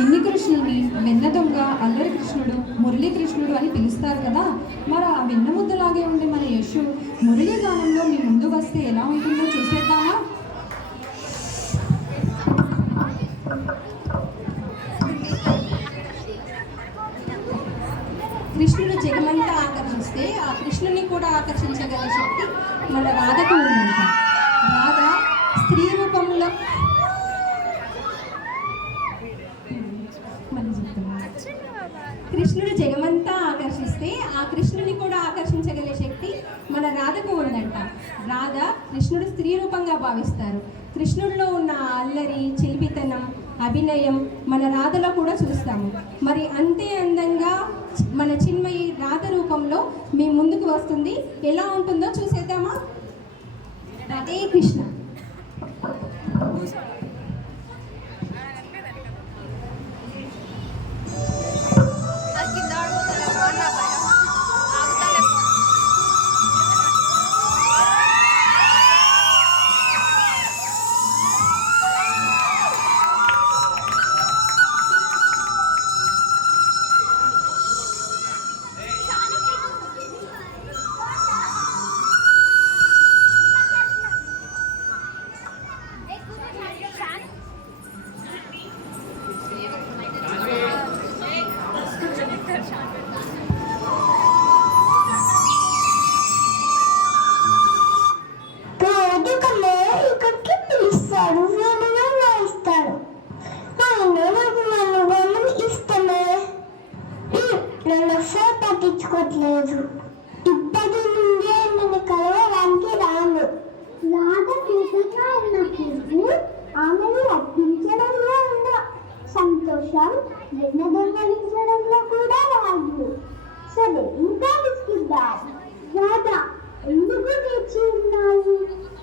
చిన్ని కృష్ణుని వెన్న దొంగ, అల్లరి కృష్ణుడు, మురళీ కృష్ణుడు అని పిలుస్తారు కదా. మరి ఆ వెన్న ముద్దలాగే ఉండే మన యశు మురళీ గానంలో మీ ముందు వస్తే ఎలా ఉంటుందో చూసేద్దామా? కృష్ణుడు జగమంతా ఆకర్షిస్తే ఆ కృష్ణుని కూడా ఆకర్షించగల శక్తి మన రాధకు ఉందంట. రాధ స్త్రీ రూపంలో కృష్ణుడు జగమంతా ఆకర్షిస్తే ఆ కృష్ణుని కూడా ఆకర్షించగల శక్తి మన రాధకు ఉందంట. రాధ కృష్ణుడు స్త్రీ రూపంగా భావిస్తారు. కృష్ణుడిలో ఉన్న అల్లరి, చిలిపితనం, అభినయం మన రాధలో కూడా చూస్తాము. మరి అంతే అందంగా మన చిన్మయి రాధ రూపంలో మీ ముందుకు వస్తుంది. ఎలా ఉంటుందో చూసేద్దామా? రాధే కృష్ణ. పట్టించుకోవట్లేదు. ఇప్పటి నుండే నేను కలవడానికి రాను. రాధ కేకగా ఉన్నప్పుడు ఆమెను రప్పించడంలో ఉన్న సంతోషం దొంగలించడంలో కూడా రాదు. సరే, ఇంకా విసుకుద్దాం. రాధా, ఎందుకు తెచ్చి ఉన్నావు?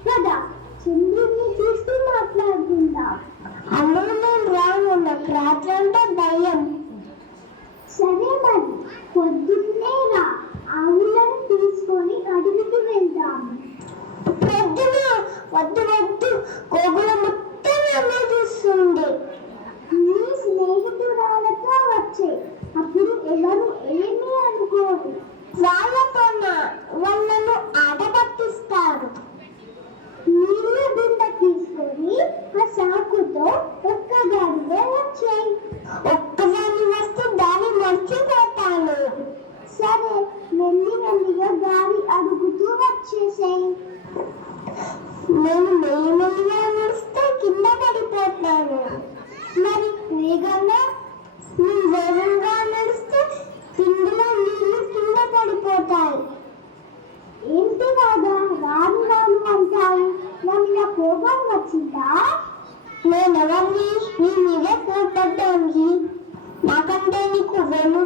కదా చంద్రుడిని చూస్తూ మాట్లాడుకుందాం. అమ్మను నేను రాను, నాకు రాత్రి అంటే భయం. సరే మరి, పొద్దున్నే రా, ఆవులను తీసుకొని అడవికి వెళ్దాము. పొద్దున వద్దు వద్దు, కోగుల మొత్తం అమ్మే చూస్తుంది. నీ స్నేహితురాలతో వచ్చే, అప్పుడు ఎవరు ఏమీ అనుకోరు. వాళ్ళను ఆట పట్టిస్తారు. నీళ్ళ బింద తీసుకొని ఆ సాకుతో ఒక్కదానివే వచ్చాయి. ఒక్కదాని వస్తే దాన్ని మర్చిపోతాను. సరే, మెల్లిగా గాలి అడుగుతూ వచ్చేసాయి. నేను మెల్లిగా నడిస్తే కింద పడిపోతాను. మరి వేగంగా నడిస్తే పిండిలో నీళ్లు కింద పడిపోతాయి. ఏంటి కాదా రాను అంటాయి? నా కోపం వచ్చిందా? నేనెవరిని నీ మీదే కోపడ్డానికి? నాకంటే నీకు వెను